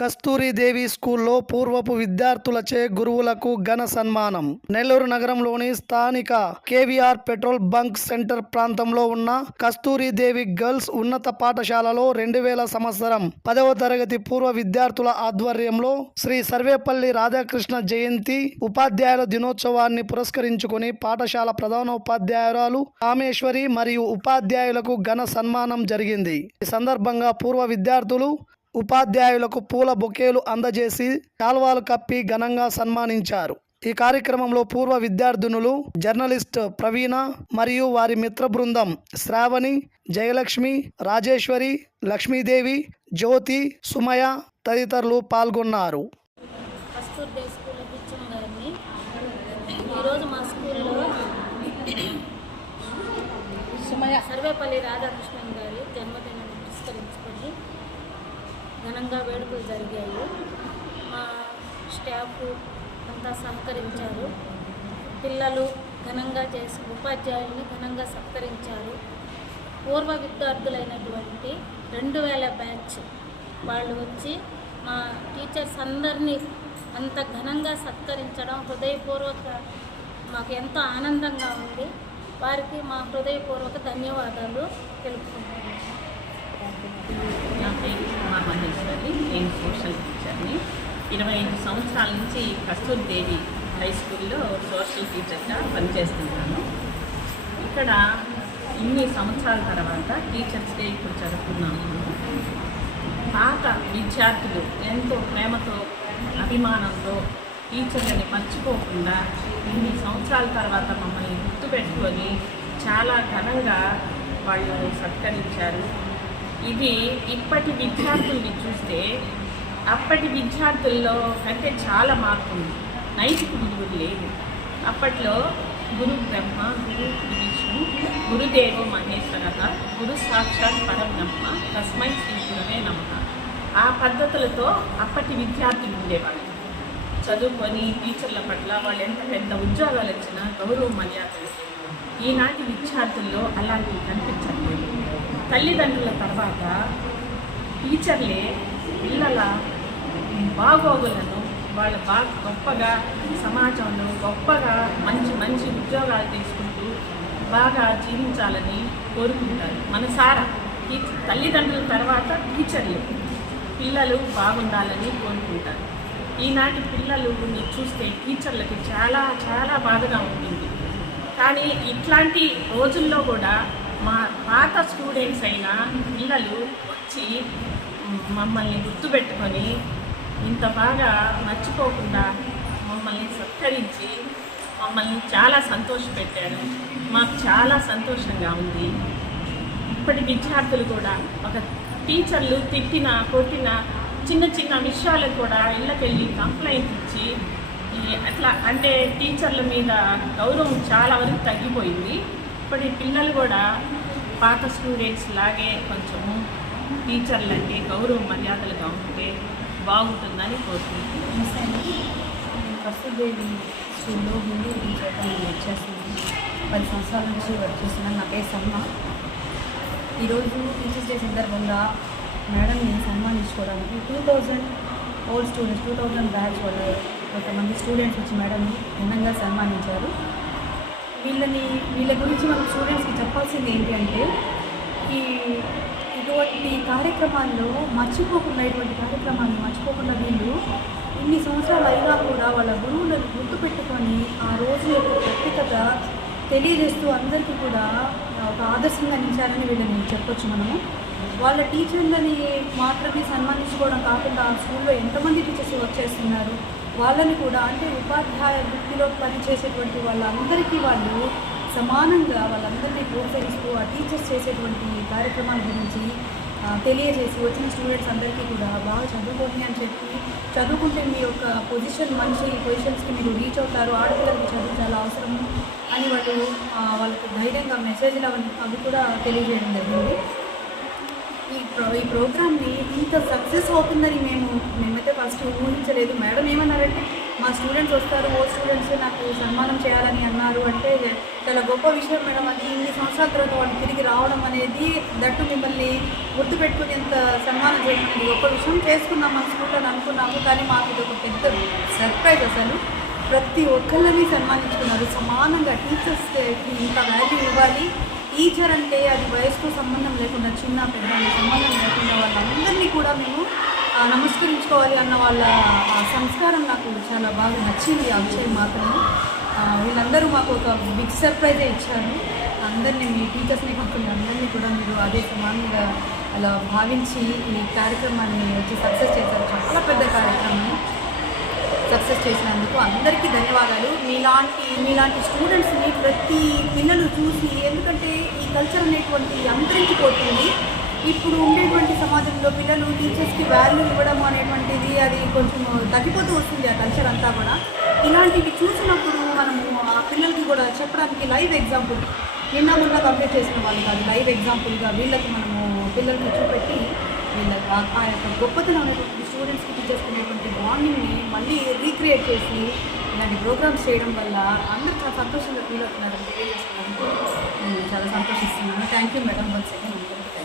కస్తూరిదేవి స్కూల్లో పూర్వపు విద్యార్థులచే గురువులకు ఘన సన్మానం. నెల్లూరు నగరంలోని స్థానిక కేవీఆర్ పెట్రోల్ బంక్ సెంటర్ ప్రాంతంలో ఉన్న కస్తూరిదేవి గర్ల్స్ ఉన్నత పాఠశాలలో రెండు వేల సంవత్సరం పదవ తరగతి పూర్వ విద్యార్థుల ఆధ్వర్యంలో శ్రీ సర్వేపల్లి రాధాకృష్ణ జయంతి ఉపాధ్యాయుల దినోత్సవాన్ని పురస్కరించుకుని పాఠశాల ప్రధానోపాధ్యాయురాలు కామేశ్వరి మరియు ఉపాధ్యాయులకు ఘన సన్మానం జరిగింది. ఈ సందర్భంగా పూర్వ విద్యార్థులు ఉపాధ్యాయులకు పూల బొకేలు అందజేసి కాల్వాలు కప్పి ఘనంగా సన్మానించారు. ఈ కార్యక్రమంలో పూర్వ విద్యార్థినులు జర్నలిస్ట్ ప్రవీణ మరియు వారి మిత్ర బృందం శ్రావణి జయలక్ష్మి రాజేశ్వరి లక్ష్మీదేవి జ్యోతి సుమయ తదితరులు పాల్గొన్నారు. సర్వేపల్లి రాధాకృష్ణన్ గారి జన్మదినం పురస్కరించుకొని ఘనంగా వేడుకలు జరిగాయి. మా స్టాఫ్ అంతా సహకరించారు. పిల్లలు ఘనంగా చేసి ఉపాధ్యాయుల్ని ఘనంగా సత్కరించారు. పూర్వ విద్యార్థులైనటువంటి రెండు వేల బ్యాచ్ వాళ్ళు వచ్చి మా టీచర్స్ అందరినీ అంత ఘనంగా సత్కరించడం హృదయపూర్వక మాకు ఎంతో ఆనందంగా ఉంది. వారికి మా హృదయపూర్వక ధన్యవాదాలు తెలుపుకుంటున్నాను. నా పేరు మా మహేశ్వరి నేను సోషల్ టీచర్ని ఇరవై ఐదు సంవత్సరాల నుంచి కస్తూర్ దేవి హై స్కూల్లో సోషల్ టీచర్గా పనిచేస్తున్నాను ఇక్కడ ఇన్ని సంవత్సరాల తర్వాత టీచర్స్ డే ఇప్పుడు జరుపుకున్నాము పాత విద్యార్థులు ఎంతో ప్రేమతో అభిమానంతో టీచర్లని మర్చిపోకుండా ఇన్ని సంవత్సరాల తర్వాత మమ్మల్ని గుర్తుపెట్టుకొని చాలా ఘనంగా వాళ్ళు సత్కరించారు ఇది ఇప్పటి విద్యార్థుల్ని చూస్తే అప్పటి విద్యార్థుల్లో కంటే చాలా మార్పు ఉంది. నైతిక విలువలు లేదు అప్పట్లో గురు బ్రహ్మ గురు విష్ణు గురుదేవో మహేశ్వర గురు సాక్షాత్ పరబ్రహ్మ తస్మై శ్రీ గురవే నమ. ఆ పద్ధతులతో అప్పటి విద్యార్థులు ఉండేవాళ్ళు. చదువుకొని టీచర్ల పట్ల వాళ్ళు ఎంత పెద్ద ఉద్యోగాలు వచ్చినా గౌరవ మర్యాదలు ఈనాటి విద్యార్థుల్లో అలాంటివి కనిపించట్లేదు. తల్లిదండ్రుల తర్వాత టీచర్లే పిల్లల బాగోగులను వాళ్ళు బాగా గొప్పగా సమాజంలో గొప్పగా మంచి మంచి ఉద్యోగాలు తీసుకుంటూ బాగా జీవించాలని కోరుకుంటారు. మనసారా టీచ తల్లిదండ్రుల తర్వాత టీచర్లు పిల్లలు బాగుండాలని కోరుకుంటారు. ఈనాటి పిల్లలు చూస్తే టీచర్లకి చాలా చాలా బాధగా ఉంటుంది. కానీ ఇట్లాంటి రోజుల్లో కూడా మా పాత స్టూడెంట్స్ అయిన పిల్లలు వచ్చి మమ్మల్ని గుర్తుపెట్టుకొని ఇంత బాగా మర్చిపోకుండా మమ్మల్ని సత్కరించి మమ్మల్ని చాలా సంతోషపెట్టారు. మాకు చాలా సంతోషంగా ఉంది. ఇప్పటి విద్యార్థులు కూడా ఒక టీచర్లు తిట్టిన కొట్టిన చిన్న చిన్న విషయాలకు కూడా ఇళ్ళకెళ్ళి కంప్లైంట్ ఇచ్చి అట్లా అంటే టీచర్ల మీద గౌరవం చాలా వరకు తగ్గిపోయింది. ఇప్పటి పిల్లలు కూడా పాత స్టూడెంట్స్ లాగే కొంచెము టీచర్లంటే గౌరవ మర్యాదలుగా ఉంటే బాగుంటుందని కోరుకుంటున్నాను. నమస్తే స్కూల్లో హిందీ టీచర్గా నేను వర్క్ పది సంవత్సరాల నుంచి వర్క్ చేస్తున్నాను. నా పేరు సమ్మ. ఈరోజు టీచర్స్ డే సందర్భంగా నేను సన్మానించుకోవడానికి two thousand old students two thousand batch వాళ్ళు కొంతమంది స్టూడెంట్స్ వచ్చి మేడంని ఘనంగా సన్మానించారు. వీళ్ళని వీళ్ళ గురించి మనం స్టూడెంట్స్కి చెప్పాల్సింది ఏంటి అంటే ఈ ఇటువంటి కార్యక్రమాల్లో మర్చిపోకుండా ఇటువంటి కార్యక్రమాన్ని మర్చిపోకుండా వీళ్ళు ఇన్ని సంవత్సరాలు అయినా కూడా వాళ్ళ గురువులను గుర్తుపెట్టుకొని ఆ రోజు యొక్క ప్రత్యేకత తెలియజేస్తూ అందరికీ కూడా ఒక ఆదర్శంగా నిలిచారని వీళ్ళని చెప్పొచ్చు మనము. వాళ్ళ టీచర్లని మాత్రమే సన్మానించుకోవడం కాకుండా ఆ స్కూల్లో ఎంతమంది టీచర్స్ వర్క్ చేస్తున్నారు వాళ్ళని కూడా అంటే ఉపాధ్యాయ వృత్తిలో పనిచేసేటువంటి వాళ్ళందరికీ వాళ్ళు సమానంగా వాళ్ళందరినీ ప్రోత్సహిస్తూ ఆ టీచర్స్ చేసేటువంటి కార్యక్రమాల గురించి తెలియజేసి వచ్చిన స్టూడెంట్స్ అందరికీ కూడా బాగా చదువుకోండి అని చెప్పి చదువుకుంటే మీ యొక్క పొజిషన్ మంచి పొజిషన్స్కి మీరు రీచ్ అవుతారు ఆడపిల్లలకి చదువు చాలా అవసరం అని వాళ్ళు వాళ్ళకి ధైర్యంగా మెసేజ్లు అవన్నీ అవి కూడా తెలియజేయడం జరిగింది. ఈ ప్రో ఈ ప్రోగ్రామ్ని ఇంత సక్సెస్ అవుతుందని మేము మేమైతే ఫస్ట్ ఊహించలేదు. మేడం ఏమన్నారంటే మా స్టూడెంట్స్ వస్తారు ఓ స్టూడెంట్స్ నాకు సన్మానం చేయాలని అన్నారు. అంటే చాలా గొప్ప విషయం మేడం అది. ఇన్ని సంవత్సరాల తర్వాత వాళ్ళు తిరిగి రావడం అనేది దట్టు మిమ్మల్ని గుర్తుపెట్టుకునేంత సన్మానం చేయడం అనేది గొప్ప విషయం. చేసుకున్నాం మన స్కూల్లో అనుకున్నాము కానీ మాకు ఇది ఒక పెద్ద సర్ప్రైజ్ అసలు. ప్రతి ఒక్కళ్ళని సన్మానించుకున్నారు. సమానంగా టీచర్స్కి ఇంత వాల్యూ ఇవ్వాలి. టీచర్ అంటే అది వయసుతో సంబంధం లేకుండా చిన్న పెద్ద సంబంధం లేకుండా వాళ్ళందరినీ కూడా మేము నమస్కరించుకోవాలి అన్న వాళ్ళ సంస్కారం నాకు చాలా బాగా నచ్చింది. ఆ విషయం మాత్రమే. వీళ్ళందరూ మాకు ఒక బిగ్ సర్ప్రైజే ఇచ్చారు. అందరినీ మీ టీచర్స్ని కాకుండా అందరినీ కూడా మీరు అదే సమానంగా అలా భావించి ఈ కార్యక్రమాన్ని వచ్చి సక్సెస్ చేశారు. చాలా పెద్ద కార్యక్రమం. సక్సెస్ చేసినందుకు అందరికీ ధన్యవాదాలు. మీలాంటి మీలాంటి స్టూడెంట్స్ని ప్రతి పిల్లలు చూసి ఎందుకంటే ఈ కల్చర్ అనేటువంటి అంతరించిపోతుంది ఇప్పుడు ఉండేటువంటి సమాజంలో పిల్లలు టీచర్స్కి వాల్యూ ఇవ్వడం అనేటువంటిది అది కొంచెం తగ్గిపోతూ వస్తుంది ఆ కల్చర్ అంతా కూడా. ఇలాంటివి చూసినప్పుడు మనము ఆ పిల్లలకి కూడా చెప్పడానికి లైవ్ ఎగ్జాంపుల్ నిన్న మొన్న కంప్లీట్ చేసిన వాళ్ళు కాదు లైవ్ ఎగ్జాంపుల్గా వీళ్ళకి మనము పిల్లలకి చూపెట్టి వీళ్ళకి ఆ- యొక్క గొప్పతనం అనేటువంటి స్టూడెంట్స్కి టీచర్స్ అనేటువంటి బాండింగ్ని మళ్ళీ రీక్రియేట్ చేసి ఇలాంటి ప్రోగ్రామ్స్ చేయడం వల్ల అందరూ చాలా సంతోషంగా ఫీల్ అవుతున్నారని తెలియజేసుకోవడానికి నేను చాలా సంతోషిస్తున్నాను. Thank you madam once again